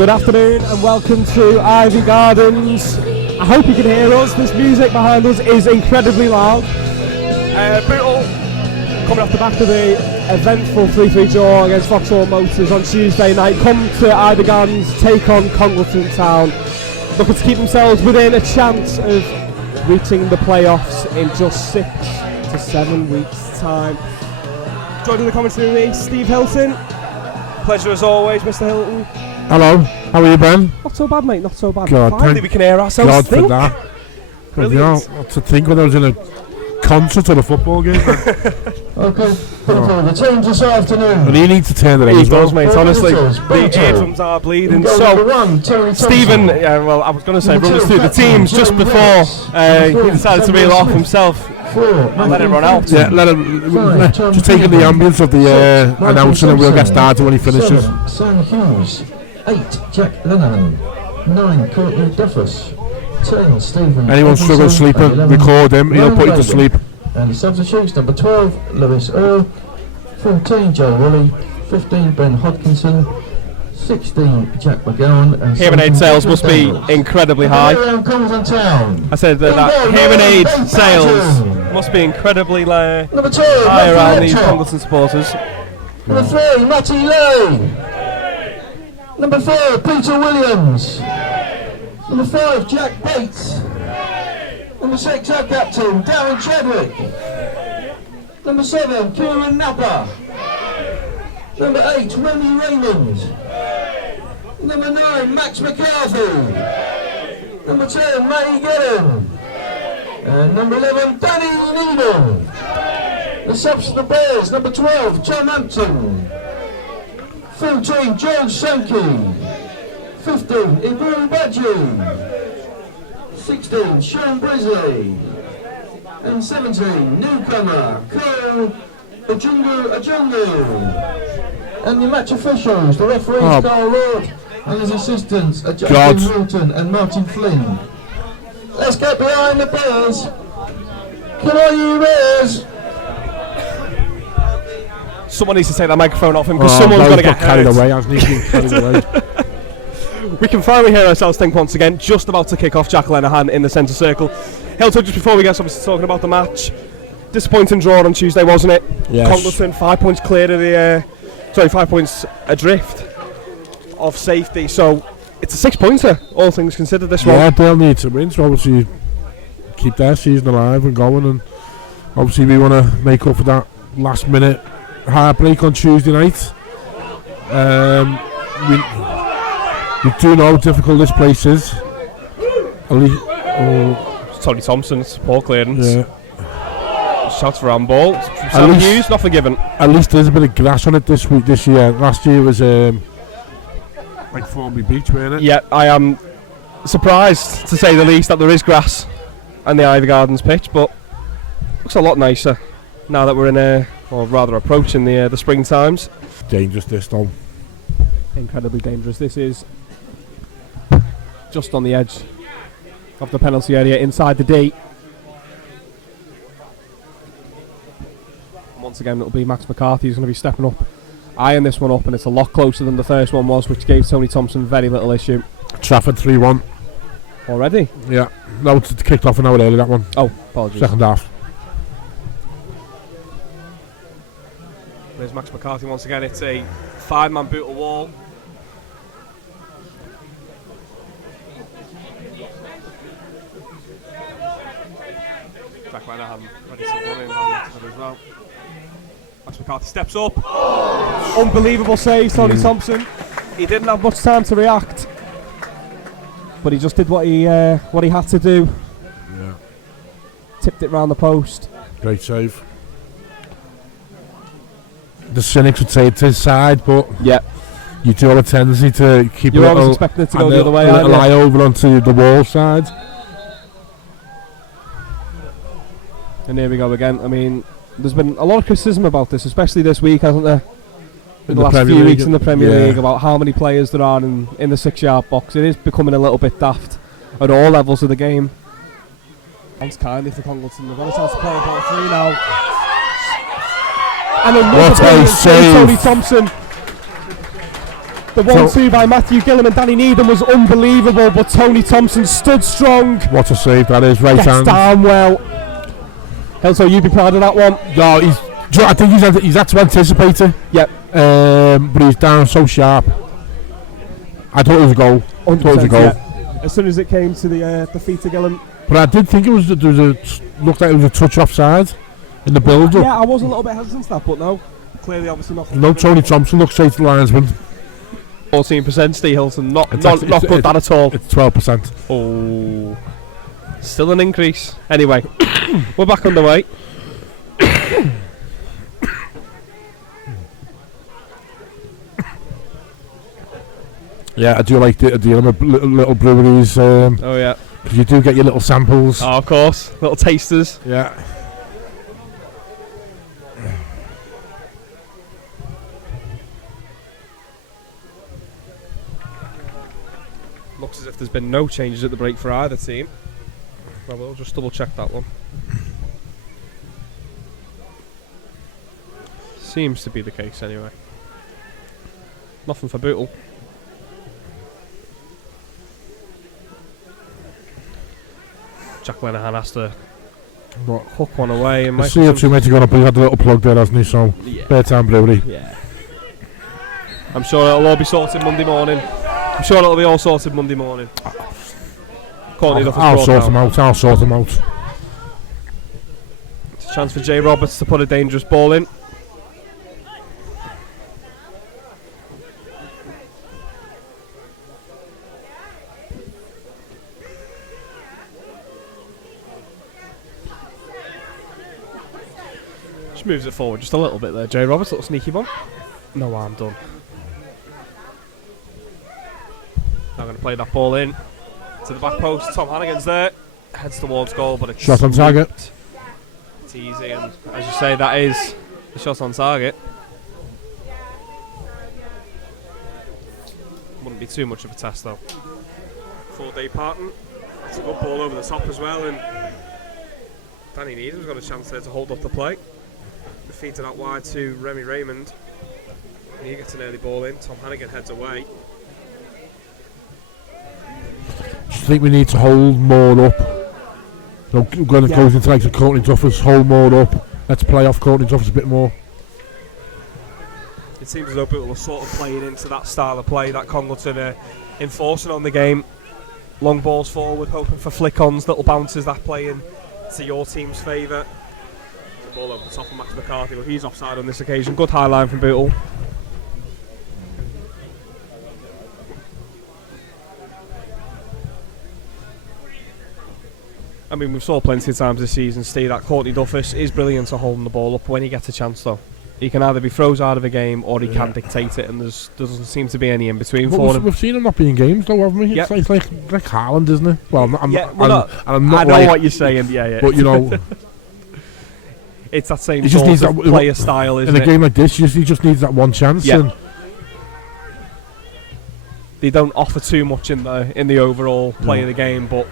Good afternoon and welcome to Ivy Gardens. I hope you can hear us. This music behind us is incredibly loud. Bootle coming off the back of the eventful 3-3 draw against Vauxhall Motors on Tuesday night. Come to Ivy Gardens, take on Congleton Town, looking to keep themselves within a chance of reaching the playoffs in just 6 to 7 weeks' time. Joining the commentary, Steve Hilton. Pleasure as always, Mr. Hilton. Hello, how are you, Ben? Not so bad, mate, not so bad. God, finally we can hear ourselves God think. for that. Brilliant. You know, what to think when I was in a concert or a football game. Okay, the teams this afternoon. But you need to turn it He as does, well. mate, honestly. The Bootle. eardrums are bleeding. Goal So, number 1, Tony Stephen, Thompson. well, I was going to say, Number run us 2, through the teams just Captain before John he decided to reel off himself. 4, And let it run out. Yeah, let him. Just taking the ambience of the announcing, and we'll get started when he finishes. 7, Sam Hughes. 8, Jack Lennon. 9, Courtney Duffus. 10, Stephen. Anyone struggling sleeping, record him. He'll put you to sleep. And the substitutes: number 12, Lewis Earl. 14, Joe Woolley. 15, Ben Hodkinson. 16, Jack McGowan. And Hearing aid sales must be Daniels. incredibly high. I said that hearing aid sales must be incredibly Number 2, high around these Matthew Congleton supporters. Number 3, Matty Lay. Number 4, Peter Williams. Number 5, Jack Bates. Number 6, our captain, Darren Chadwick. Number 7, Kieran Napper. Number 8, Remy Raymond. Number 9, Max McCarthy. Number 10, Matty Gedden. And number 11, Danny Needham. The subs for the Bears: number 12, Tom Hampton. 14, George Sankey. 15, Ibrahim Badji. 16, Sean Brisley. And 17, newcomer, Cole Ajungu. And the match officials: the referees, Carl Lord, and his assistants, Justin Wilton and Martin Flynn. Let's get behind the Bears. Come on, you Bears! Someone needs to take that microphone off him because someone's going to get carried hurt. away, hasn't he? Carried away. We can finally hear ourselves think once again. Just about to kick off. Jack Lenihan in the centre circle. Hilton, just before we get obviously talking about the match, disappointing draw on Tuesday, wasn't it? Yes. Congleton 5 points clear of the 5 points adrift of safety, so it's a 6-pointer, all things considered, this one. Yeah, they'll need to win, so obviously keep their season alive and going, and obviously we want to make up for that last minute heartbreak on Tuesday night. We do know how difficult this place is. Tony Thompson, ball clearance. Yeah. Shouts for handball. Sam Hughes, not forgiven. At least there's a bit of grass on it this year. Last year was like Formby Beach, weren't it? Yeah, I am surprised, to say the least, that there is grass on the Ivy Gardens pitch, but looks a lot nicer now that we're in or rather approaching the spring times. Dangerous this though. Incredibly dangerous. This is just on the edge of the penalty area inside the D. And once again, it'll be Max McCarthy who's going to be stepping up, eyeing this one up, and it's a lot closer than the first one was, which gave Tony Thompson very little issue. Trafford 3-1. Already? Yeah. No, it's kicked off an hour early, that one. Oh, apologies. Second half. There's Max McCarthy once again. It's a 5-man Bootle wall. Jack Lenihan ready to run in as well. Max McCarthy steps up. Unbelievable save, Tony Thompson. He didn't have much time to react, but he just did what he had to do. Yeah. Tipped it round the post. Great save. The cynics would say it's his side, but yeah, you do have a tendency to keep You're always expecting it to go the other way, a aren't little you? eye over onto the wall side. And here we go again. I mean, there's been a lot of criticism about this, especially this week, hasn't there? In the last Premier few League, weeks in the Premier yeah. League, about how many players there are in the 6-yard box. It is becoming a little bit daft at all levels of the game. Thanks kindly for Congleton. They've got a chance to play a ball through now. And another What a brilliant save. Tony Thompson. The 1-2 by Matthew Gillam and Danny Needham was unbelievable, but Tony Thompson stood strong. What a save that is, right Gets hand. down well. Hilton, you'd be proud of that one. No, I think he's had to anticipate it. Yep. But he's down so sharp. I thought it was a goal. Yeah. As soon as it came to the feet of Gillam. But I did think looked like it was a touch offside in the build-up. Yeah, I was a little bit hesitant to that, but no. Clearly, obviously not. No, Tony Thompson looked straight to the linesman. 14% Steve Hilton, not good that at all. It's 12%. Oh, still an increase. Anyway, we're back underway. Yeah, I do like dealing with little breweries. Oh yeah, because you do get your little samples. Oh, of course, little tasters. Yeah. Looks as if there's been no changes at the break for either team. Well, we'll just double check that one. Seems to be the case anyway. Nothing for Bootle. Jack Lenahan has to hook one away. And I see you two mates are going up, but he had a little plug there, hasn't he? So, yeah. Bedtime Brewery. Yeah. I'm sure it'll all be sorted Monday morning. I'm sure it'll be all sorted Monday morning. I'll sort them out. It's a chance for Jay Roberts to put a dangerous ball in. Just moves it forward just a little bit there. Jay Roberts, little sneaky one. No harm done. Now going to play that ball in to the back post. Tom Hannigan's there. Heads towards goal, but it's shot on target. It's easy, and as you say, that is the shot on target. Wouldn't be too much of a test though. 4-day Parton. It's a good ball over the top as well, and Danny Needham's got a chance there to hold up the play. Defeated out wide to Remy Raymond. And he gets an early ball in. Tom Hannigan heads away. I think we need to hold more up. When it goes into like the Courtney Duffers, hold more up. Let's play off Courtney Duffers a bit more. It seems as though people are sort of playing into that style of play that Congleton are enforcing on the game. Long balls forward, hoping for flick-ons, little bounces that play in to your team's favour. The ball over the top of Max McCarthy, but he's offside on this occasion. Good high line from Bootle. I mean, we've saw plenty of times this season, Steve, that Courtney Duffus is brilliant at holding the ball up when he gets a chance, though. He can either be froze out of a game or he can dictate it, and there doesn't seem to be any in between for him. We've seen him not be in games, though, haven't we? Yep. It's like Haaland, isn't it? Well, I'm not. I know what you're saying, yeah. But, you know, it's that same sort of player style, isn't it? In a game like this, he just needs that one chance. Yeah. And they don't offer too much in the overall play of the game, but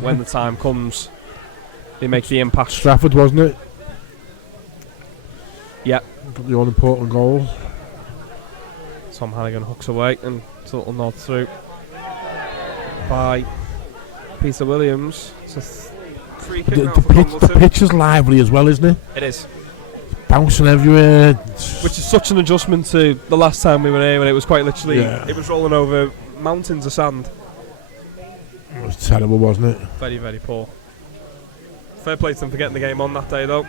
when the time comes, they make the impact. Stratford, wasn't it? Yep. The all important goal. Tom Hannigan hooks away and it's a little nod through by Peter Williams. It's a free kick now for Congleton. The pitch is lively as well, isn't it? It is. Bouncing everywhere. Which is such an adjustment to the last time we were here when it was quite literally, it was rolling over mountains of sand. It was terrible, wasn't it? Very, very poor. Fair play to them for getting the game on that day, though.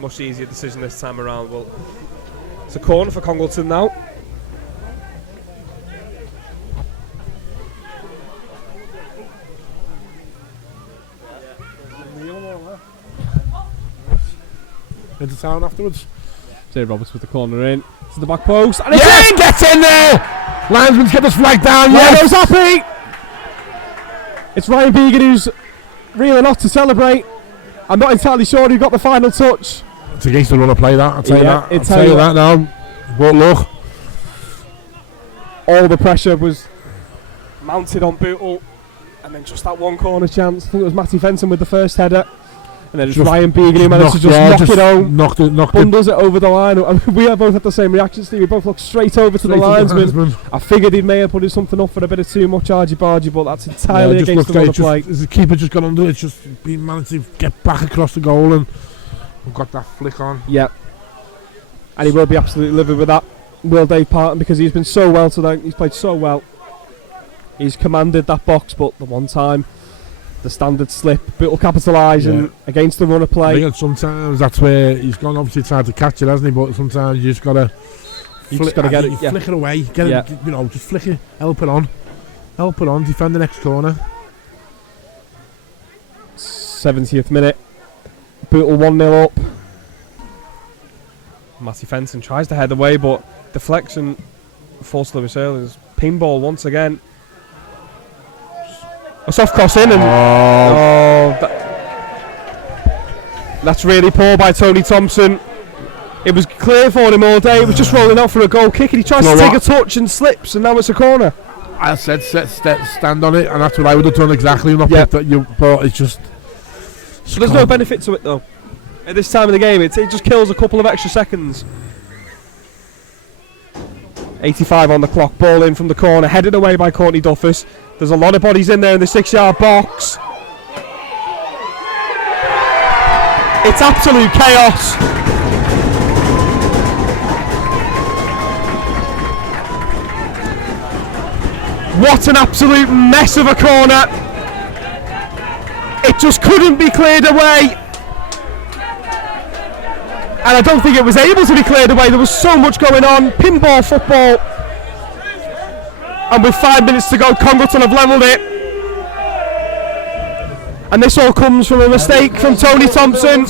Much easier decision this time around. Well, it's a corner for Congleton now. Into town afterwards. Jay Roberts with the corner in to the back post, and it's in! Gets in there! Linesman's get this flag down. Rhino's happy. It's Ryan Began who's reeling off to celebrate. I'm not entirely sure who got the final touch. It's against the run of play, that. I'll tell you that. I'll tell you that now. But look. All the pressure was mounted on Bootle. And then just that one corner chance. I think it was Matty Fenton with the first header. and then just Ryan Beagley managed to just knock it home. Bundles it over the line. I mean, we both had the same reaction, Steve. We both looked straight over to the linesman. I figured he may have put something up for a bit of too much argy-bargy, but that's entirely against the run of play. The keeper just got under it, just been managed to get back across the goal and got that flick on. Yeah. And he will be absolutely livid with that, will Dave Parton, because he's been so well today. He's played so well. He's commanded that box, but the one time, the standard slip, Bootle capitalising against the run of play. I think sometimes that's where he's gone, obviously tried to catch it, hasn't he? But sometimes you just got to get it. Flick it away, get it, just flick it, help it on, defend the next corner. 70th minute, Bootle 1-0 up. Matty Fenton tries to head away, but deflection forced Lewis Earling's pinball once again. A soft cross in, and that's really poor by Tony Thompson. It was clear for him all day. It was just rolling out for a goal kick, and he tries to take a touch and slips, and now it's a corner. I said stand on it, and that's what I would have done exactly. But it's just. So there's no benefit to it though. At this time of the game, it just kills a couple of extra seconds. 85 on the clock, ball in from the corner, headed away by Courtney Duffus. There's a lot of bodies in there in the 6-yard box. It's absolute chaos. What an absolute mess of a corner. It just couldn't be cleared away. And I don't think it was able to be cleared away. There was so much going on. Pinball football. And with 5 minutes to go, Congleton have levelled it. And this all comes from a mistake from Tony Thompson.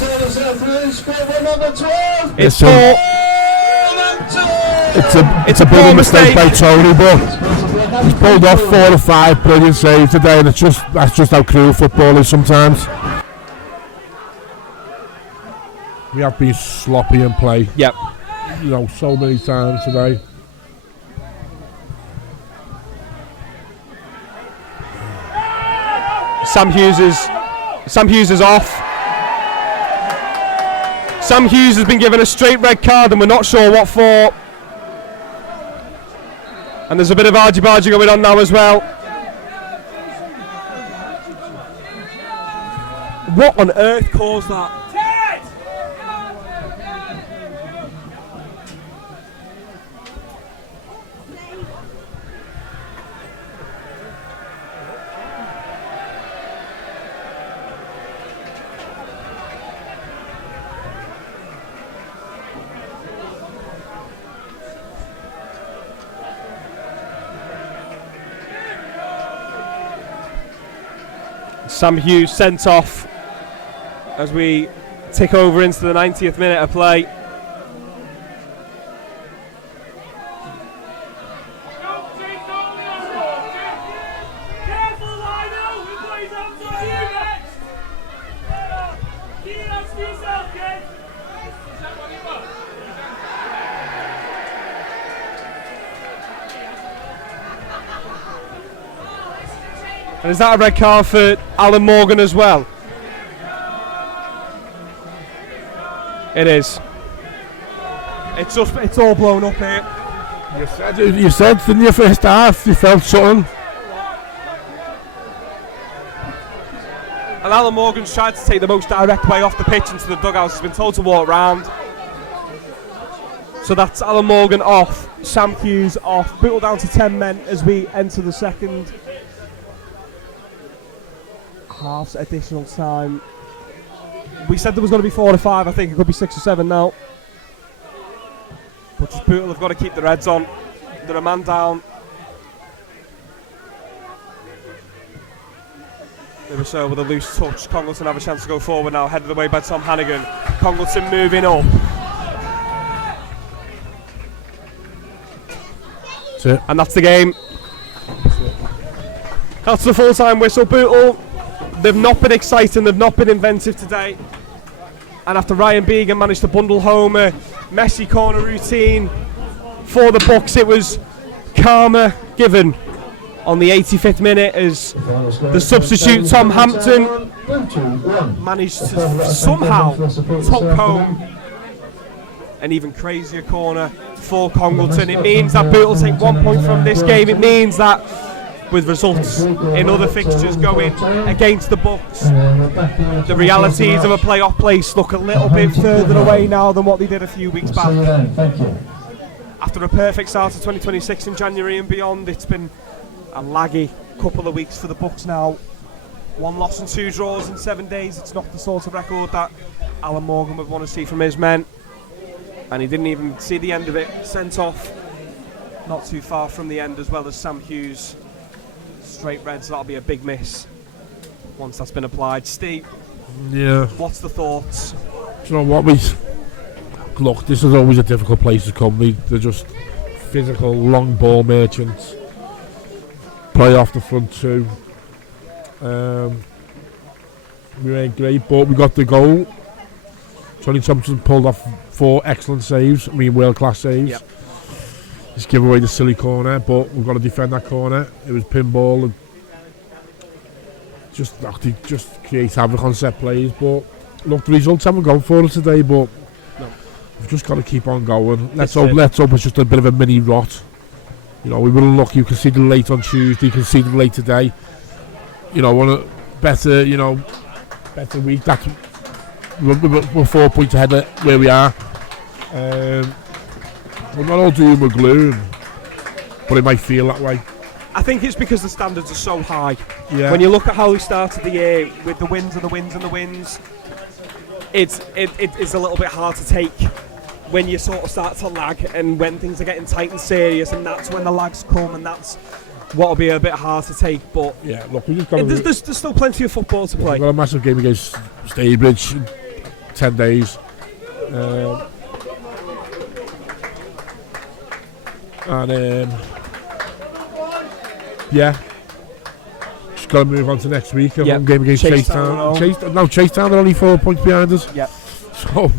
It's a big mistake by Tony, but he's pulled off 4 or 5 brilliant saves today, and that's just how cruel football is sometimes. We have been sloppy in play. Yep. So many times today. Sam Hughes is off. Sam Hughes has been given a straight red card, and we're not sure what for. And there's a bit of argy-bargy going on now as well. What on earth caused that? Sam Hughes sent off as we tick over into the 90th minute of play. And is that a red card for Alan Morgan as well? It is. It's all blown up here. You said in your first half you felt something. And Alan Morgan's tried to take the most direct way off the pitch into the dugout. He's been told to walk round. So that's Alan Morgan off, Sam Hughes off, Bootle down to 10 men as we enter the second half's additional time. We said there was going to be 4 or 5, I think it could be 6 or 7 now. But just Bootle have got to keep the Reds on. They're a man down. So with a loose touch, Congleton have a chance to go forward now, headed away by Tom Hannigan. Congleton moving up. That's it. And that's the game. That's the full-time whistle. Bootle, they've not been exciting, they've not been inventive today. And after Ryan Began managed to bundle home a messy corner routine for the Bucks, it was karma given on the 85th minute as the substitute Tom Hampton Bootle 1. managed to somehow top home an even crazier corner for Congleton. It means that Bootle take 1 point from this game. It means that with results in other fixtures going against the Bucks, the realities of a playoff place look a little bit further away now than what they did a few weeks back. After a perfect start to 2026 in January and beyond, it's been a laggy couple of weeks for the Bucks now. 1 loss and 2 draws in 7 days. It's not the sort of record that Alan Morgan would want to see from his men. And he didn't even see the end of it. Sent off not too far from the end, as well as Sam Hughes. Straight red, so that'll be a big miss once that's been applied. Steve, yeah. What's the thoughts? Do you know what, look, this is always a difficult place to come. They're just physical, long ball merchants. Play off the front two. We ain't great, but we got the goal. Johnny Thompson pulled off 4 excellent saves. I mean, world-class saves. Yep. Just give away the silly corner, but we've got to defend that corner. It was pinball and just create havoc on set plays. But look, the results haven't gone for us today, but we've just got to keep on going. Let's hope it's just a bit of a mini rot. You know, we were lucky. You conceded late on Tuesday, conceded late today. You know, on a better week. That's we're 4 points ahead of where we are. We're not all doom and gloom, but it might feel that way. I think it's because the standards are so high. Yeah. When you look at how we started the year with the wins and the wins and the wins, it's a little bit hard to take when you sort of start to lag and when things are getting tight and serious, and that's when the lags come, and that's what'll be a bit hard to take. But yeah, look, we just got there's still plenty of football to play. We've got a massive game against Staybridge in 10 days. Yeah, just got to move on to next week. A home game against Chasetown. Chasetown are only 4 points behind us. Yeah. So,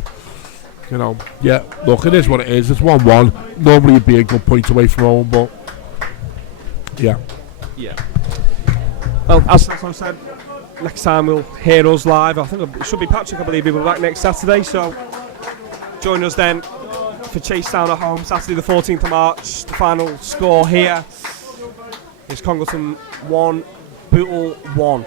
you know, yeah. Look, it is what it is. It's 1-1. Normally it'd be a good point away from home, but yeah. Well, as I said, next time we'll hear us live. I think it should be Patrick. I believe he'll be back next Saturday. So join us then for Chasetown at home, Saturday the 14th of March. The final score here is Congleton 1, Bootle 1.